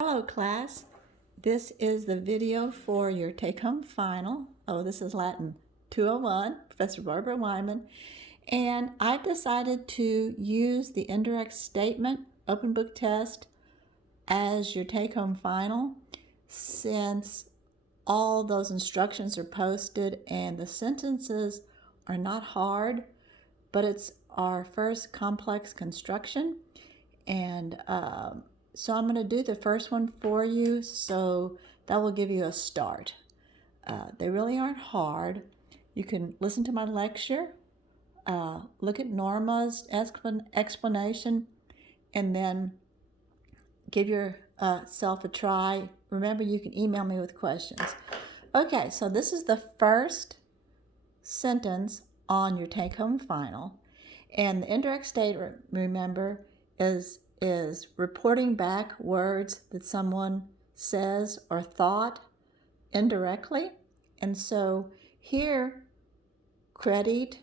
Hello class, this is the video for your take-home final. Oh, this is Latin 201, Professor Barbara Wyman. And I've decided to use the indirect statement open book test as your take-home final since all those instructions are posted and the sentences are not hard, but it's our first complex construction. And so I'm going to do the first one for you, so that will give you a start. They really aren't hard. You can listen to my lecture, look at Norma's explanation, and then give yourself a try. Remember, you can email me with questions. Okay, so this is the first sentence on your take-home final. And the indirect statement, remember, is reporting back words that someone says or thought indirectly. And so here, credit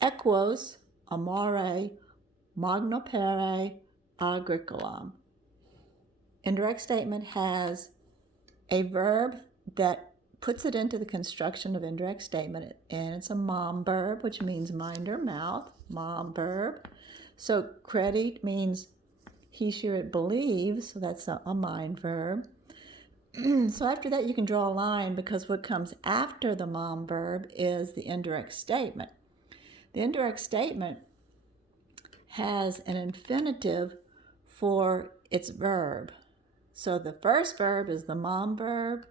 equos amore magnopere agricolam. Indirect statement has a verb that puts it into the construction of indirect statement, and it's a mom verb, which means mind or mouth, mom verb. So credit means he, she, or it believes, so that's a mind verb. So after that you can draw a line, because what comes after the mom verb is the indirect statement. The indirect statement has an infinitive for its verb. So the first verb is the mom verb.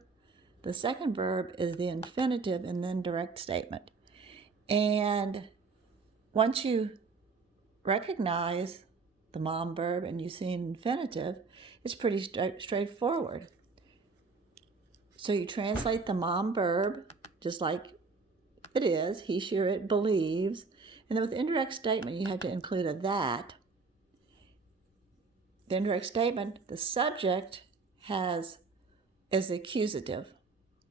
The second verb is the infinitive in the indirect statement. And once you recognize the mom verb and you see an infinitive, it's pretty straightforward. So you translate the mom verb just like it is, he, she, or it believes. And then with the indirect statement, you have to include a that. The indirect statement, the subject is accusative.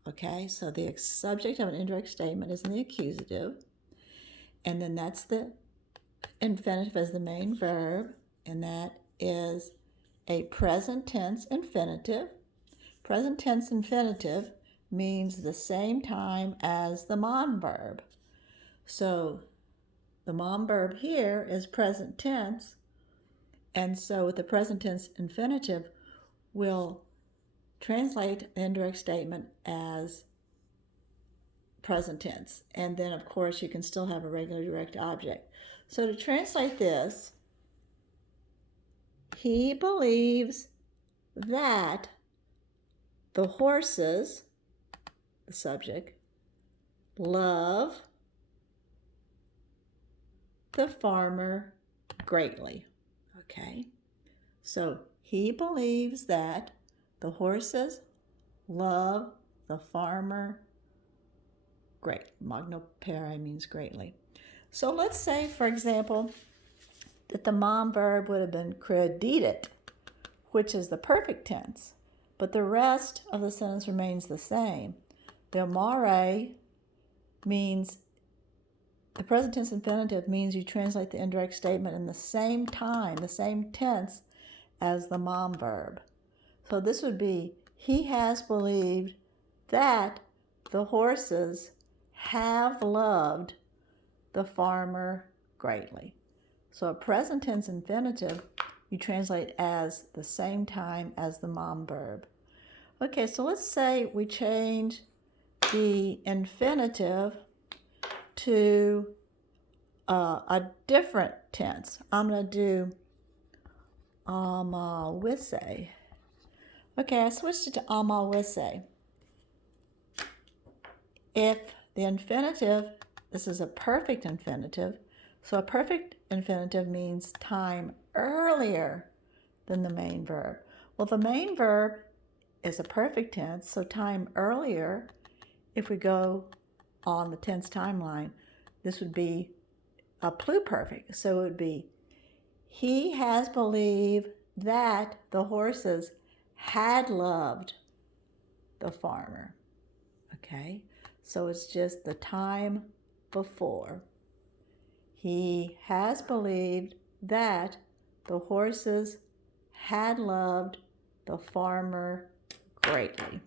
Okay, so the subject of an indirect statement is in the accusative, and then that's the infinitive as the main verb, and that is a present tense infinitive. Present tense infinitive means the same time as the mom verb. So the mom verb here is present tense, and so with the present tense infinitive, we'll translate the indirect statement as present tense. And then, of course, you can still have a regular direct object. So to translate this, he believes that the horses, the subject, love the farmer greatly. Okay? So he believes that the horses love the farmer great. Magnopere means greatly. So let's say, for example, that the mom verb would have been creditet, which is the perfect tense, but the rest of the sentence remains the same. The amare means, the present tense infinitive means you translate the indirect statement in the same time, the same tense as the mom verb. So this would be, he has believed that the horses have loved the farmer greatly. So a present tense infinitive you translate as the same time as the mom verb. Okay, so let's say we change the infinitive to a different tense. I'm going to do amawisse. Okay, I switched it to amawisse. If the infinitive, this is a perfect infinitive, so a perfect infinitive means time earlier than the main verb. Well, the main verb is a perfect tense, so time earlier, if we go on the tense timeline, this would be a pluperfect. So it would be, he has believed that the horses had loved the farmer. Okay? So it's just the time before. He has believed that the horses had loved the farmer greatly.